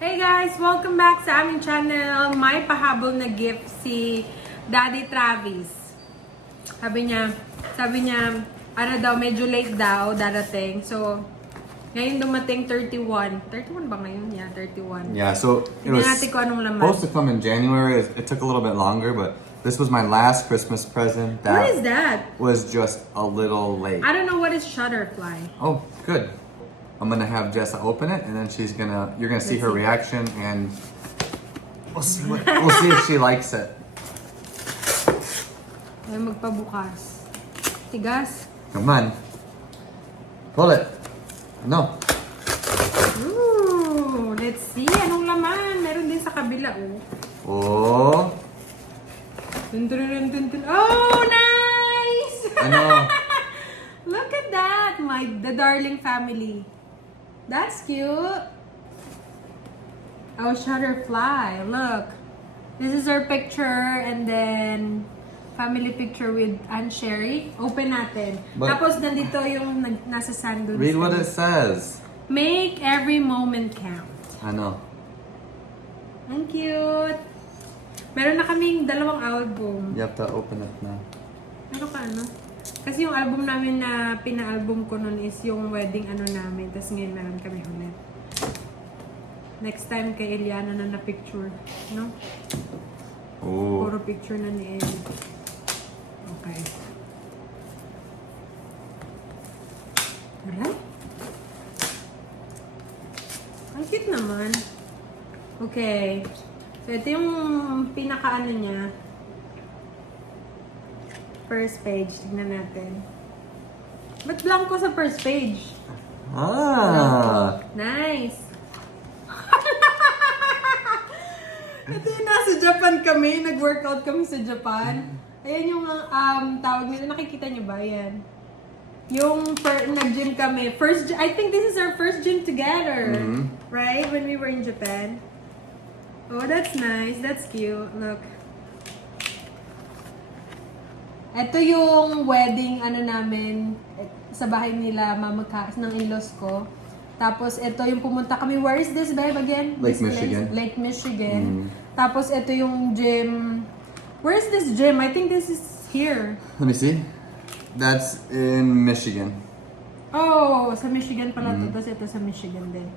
Hey guys! Welcome back sa aming channel. May pahabol na gift si Daddy Travis. Sabi niya, ano daw, medyo late daw, darating. So, ngayon dumating 31. 31 ba ngayon? Yeah, 31. Yeah, so it Tingnan was natin kung anong laman. supposed to come in January. It took a little bit longer, but this was my last Christmas present. What is that? Was just a little late. I don't know what is Shutterfly. Oh, good. I'm gonna have Jessa open it, and then you're gonna see her reaction, and we'll see if she likes it. Ay, magpabukas. Tigas. Come on, pull it. No. Ooh, let's see. Anong laman? Meron din sa kabila, oh. Oh. Dun, dun, dun, dun, dun. Oh, nice! Ano? Look at that! The Darling family. That's cute. Oh, Shutterfly. Look. This is our picture and then family picture with Aunt Sherry. Open natin. But- Tapos nandito yung nasa sandwich. Read what it says. Make every moment count. I know. Ang cute. Meron na kaming dalawang album. You have to open it now. Meron ka ano? Kasi yung album namin na pina-album ko nun is yung wedding ano namin. Tapos ngayon meron kami ulit. Next time kay Eliana na na-picture. No? Oh. Puro picture na ni Eli. Okay. Alright. Ang cute naman. Okay. So, ito yung pinaka-ano niya. First page. Tignan natin. Ba't blanco sa first page? Ah. Nice! Ito yung nasa Japan kami. Nag-workout kami sa Japan. Ayan yung tawag nila. Nakikita niyo ba? Ayan. Yung nag-gym kami. I think this is our first gym together. Mhm. Right? When we were in Japan. Oh, that's nice. That's cute. Look. Ito yung wedding ano namin sa bahay nila Mama Ka ng in-laws ko. Tapos ito yung pumunta kami. Where is this babe again? Lake This place? Michigan. Lake Michigan. Mm. Tapos ito yung gym. Where is this gym? I think this is here. Let me see. That's in Michigan. Oh, sa Michigan pala to. Tapos ito sa Michigan din.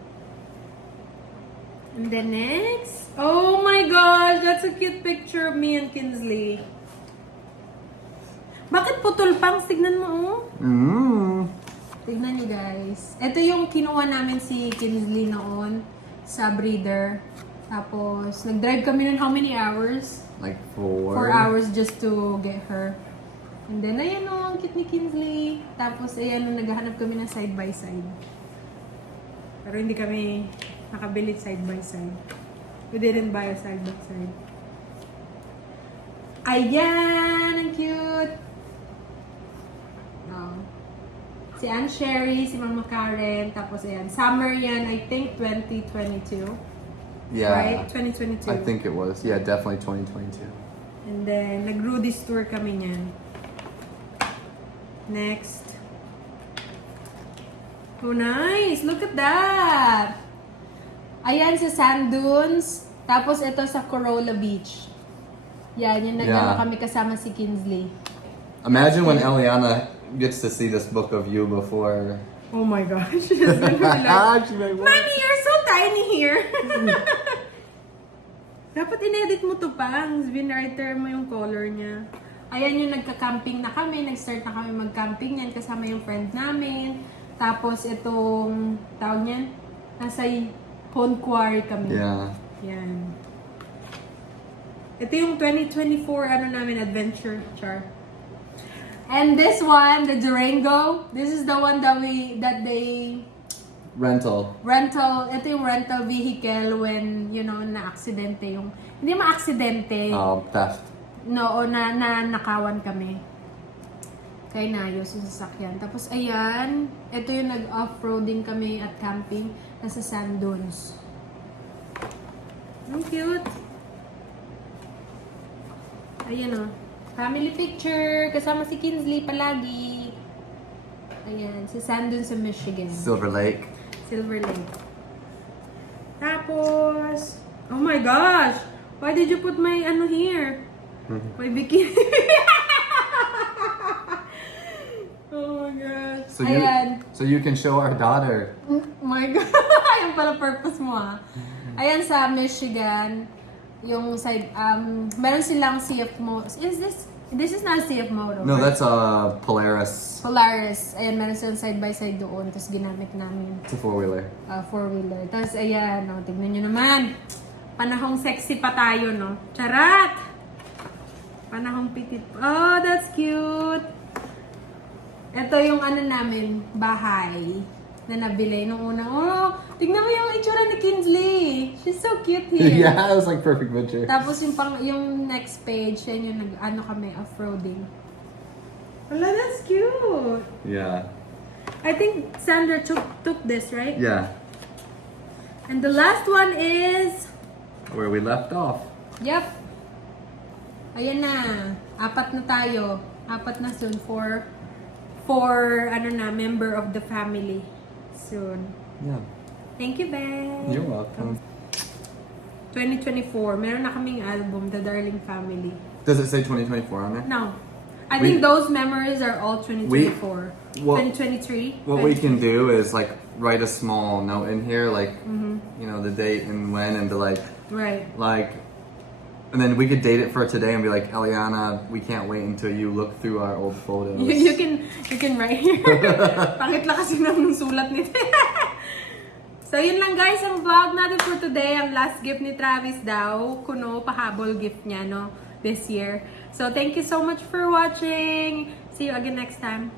And then next. Oh my gosh, that's a cute picture of me and Kinsley. Bakit putol pang? Tignan mo, oh. Mm. Tignan nyo, guys. Ito yung kinuha namin si Kinsley noon sa breeder. Tapos, nag-drive kami nun how many hours? Like 4. 4 hours just to get her. And then, ayan o, ang cute ni Kinsley. Tapos, ayan o, naghahanap kami ng side-by-side. Pero hindi kami nakabili side-by-side. We didn't buy a side-by-side. Ayan! Ang cute! Oh. Si Aunt Sherry, si Mama Karen, tapos ayan. Summer yan, I think 2022. Yeah. Right? 2022. I think it was. Yeah, definitely 2022. And then, nag-Rudy's tour kami niyan. Next. Oh, nice! Look at that! Ayan sa Sand Dunes. Tapos ito sa Corolla Beach. Yan, yung nagano Yeah. kami kasama si Kinsley. Imagine when Eliana gets to see this book of you before. Oh my gosh. She's gonna be like, She's like, "What?" Mommy, you're so tiny here. Dapat inedit mo to pang. Winwriter mo yung color niya. Ayan yung nagka-camping na kami. Nag-start na kami mag-camping yan kasama yung friend namin. Tapos itong tawag niyan, nasa Pond Quarry kami. Yeah. Yan. Ito yung 2024 ano namin adventure char. And this one, the Durango, this is the one that they Rental. ito yung rental vehicle when, you know, na-aksidente yung, hindi ma-aksidente, Theft. no, na nakawan kami. Kay Nayos yung sasakyan. Tapos, ayan, ito yung nag-off-roading kami at camping, nasa sand dunes. Ang cute. Ayan o. Family picture, kasama si Kinsley palagi. Ayan, si Sand Dunes sa Michigan. Silver Lake. Silver Lake. Tapos, Tapos, oh my gosh! Why did you put my ano here? My bikini. Oh my gosh. So you, Ayan. so you can show our daughter. Oh my God. Ayun pala purpose mo ah. Ayan sa Michigan, yung side, meron silang CF Moto. This is not a CF Moto. No, right? that's a Polaris. Polaris. Ayan, meron silang side by side doon. Tapos ginamit namin It's a 4-wheeler. four-wheeler. Tapos ayan, no, tignan nyo naman. Panahong sexy pa tayo, no? Charat! Panahong pitit. Oh, that's cute! Ito yung ano namin, bahay na nabili nung una. Oh, tignan mo yung itsura ni Kinsley. She's so cute here. Yeah, it was like perfect picture. Tapos yung next page, yan yung ano kami, off-roading. Wala, that's cute. Yeah. I think Sandra took this, right? Yeah. And the last one is... Where we left off. Yep. Ayan na. 4 na tayo. 4 na soon for ano na, member of the family. Soon. Yeah. Thank you, Ben. You're welcome. 2024. Meron na kaming album, The Darling Family. Does it say 2024 on there? No. I We- think those memories are all 2024. What- 2023. What we can do is like write a small note in here, like you know the date and when, and to like, Right. and then we could date it for today and be like, Eliana, we can't wait until you look through our old photos. You can write here. Pangit lang kasi ng sulat nito. So, yun lang guys, ang vlog natin for today. Ang last gift ni Travis daw. Kuno, pahabol gift niya, no? This year. So, thank you so much for watching. See you again next time.